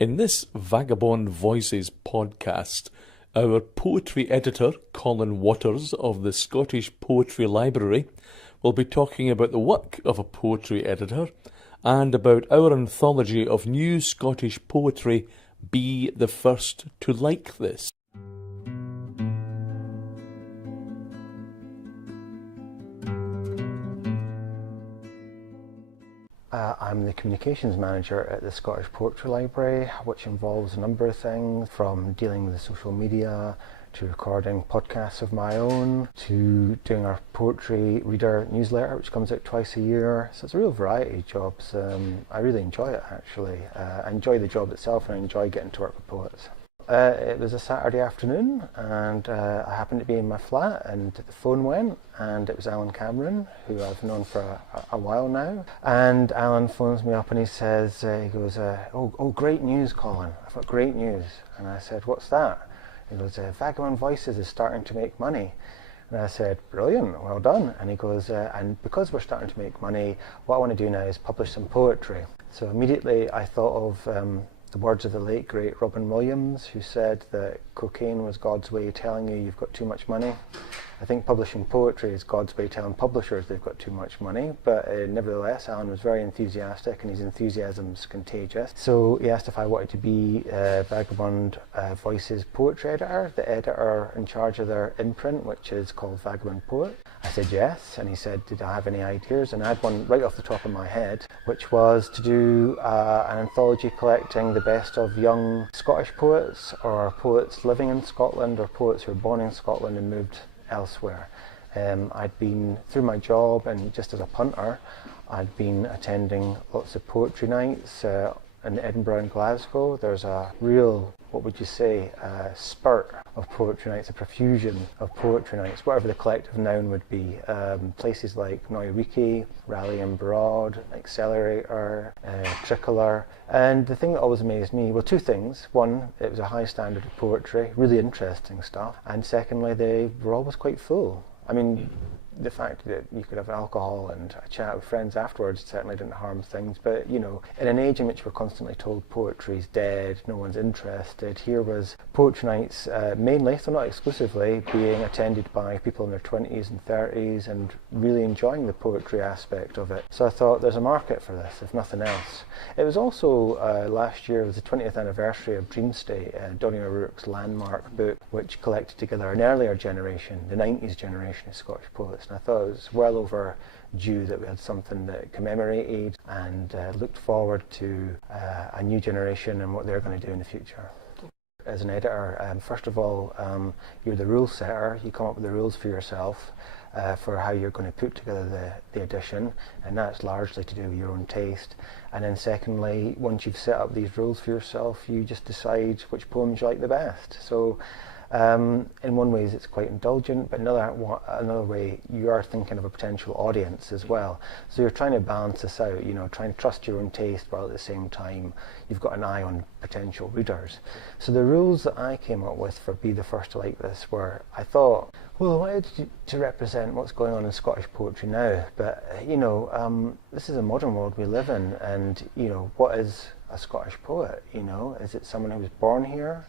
In this Vagabond Voices podcast, our poetry editor, Colin of the Scottish Poetry Library, will be talking about the work of a poetry editor and about our anthology of new Scottish poetry, Be the First to Like This. I'm the communications manager at the Scottish Poetry Library, which involves a number of things, from dealing with the social media, to recording podcasts of my own, to doing our poetry reader newsletter, which comes out twice a year. So it's a real variety of jobs. I really enjoy it, actually. I enjoy the job itself, and I enjoy getting to work with poets. It was a Saturday afternoon, and I happened to be in my flat, and the phone went, and it was Alan Cameron, who I've known for a while now. And Alan phones me up and he says, he goes, oh, great news, Colin. I've got great news. And I said, what's that? He goes, Vagabond Voices is starting to make money. And I said, brilliant, well done. And he goes, and because we're starting to make money, what I want to do now is publish some poetry. So immediately I thought of the words of the late, great Robin Williams, who said that cocaine was God's way of telling you you've got too much money. I think publishing poetry is God's way of telling publishers they've got too much money, but nevertheless, Alan was very enthusiastic, and his enthusiasm's contagious. So he asked if I wanted to be Vagabond Voices poetry editor, the editor in charge of their imprint, which is called Vagabond Poet. I said yes, and he said, did I have any ideas? And I had one right off the top of my head, which was to do an anthology collecting the best of young Scottish poets, or poets living in Scotland, or poets who were born in Scotland and moved elsewhere. I'd been, through my job and just as a punter, I'd been attending lots of poetry nights in Edinburgh and Glasgow. There's a real, what would you say, spurt of poetry nights, a profusion of poetry nights, whatever the collective noun would be. Places like Noiriki, Rally and Broad, Accelerator, Tricolor. And the thing that always amazed me, well, two things. One, it was a high standard of poetry, really interesting stuff. And secondly, they were always quite full. I mean, the fact that you could have alcohol and a chat with friends afterwards certainly didn't harm things, but you know, in an age in which we're constantly told poetry's dead, no one's interested, here was poetry nights, mainly, though not exclusively, being attended by people in their 20s and 30s and really enjoying the poetry aspect of it. So I thought there's a market for this, if nothing else. It was also, last year was the 20th anniversary of Dream State, Donny O'Rourke's landmark book, which collected together an earlier generation, the 90s generation of Scottish poets. And I thought it was well overdue that we had something that commemorated and looked forward to a new generation and what they're going to do in the future. As an editor, first of all, you're the rule setter. You come up with the rules for yourself for how you're going to put together the edition, and that's largely to do with your own taste. And then secondly, once you've set up these rules for yourself, you just decide which poems you like the best. So in one way it's quite indulgent, but another way you are thinking of a potential audience as well. So you're trying to balance this out, you know, trying to trust your own taste while at the same time you've got an eye on potential readers. So the rules that I came up with for Be the First to Like This were, I thought, well, I wanted to represent what's going on in Scottish poetry now, but you know, this is a modern world we live in, and you know, what is a Scottish poet? You know, is it someone who was born here?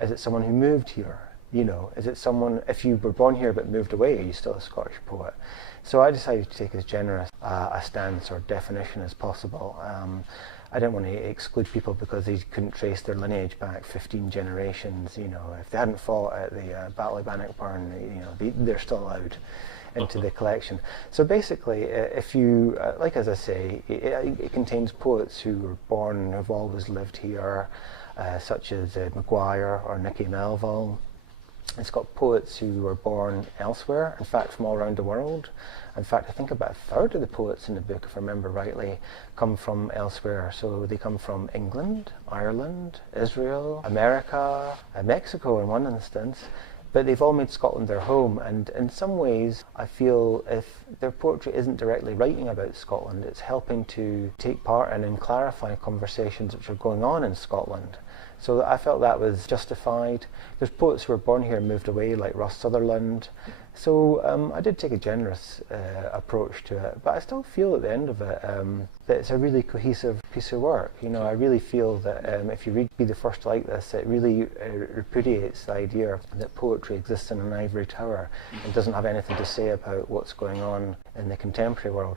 Is it someone who moved here? You know, is it someone, if you were born here but moved away, are you still a Scottish poet? So I decided to take as generous a stance or definition as possible. I didn't want to exclude people because they couldn't trace their lineage back 15 generations. You know, if they hadn't fought at the Battle of Bannockburn, you know, they're still allowed into the collection. So basically, if you, like as I say, it contains poets who were born and have always lived here, such as Maguire or Nicky Melville. It's got poets who were born elsewhere, in fact from all around the world. In fact, I think about a third of the poets in the book, if I remember rightly, come from elsewhere. So they come from England, Ireland, Israel, America, Mexico in one instance. But they've all made Scotland their home, and in some ways I feel if their poetry isn't directly writing about Scotland, it's helping to take part in and clarify conversations which are going on in Scotland. So I felt that was justified. There's poets who were born here and moved away, like Ross Sutherland. So I did take a generous approach to it, but I still feel at the end of it that it's a really cohesive piece of work. You know, I really feel that if you read Be the First Like This, it really repudiates the idea that poetry exists in an ivory tower and doesn't have anything to say about what's going on in the contemporary world.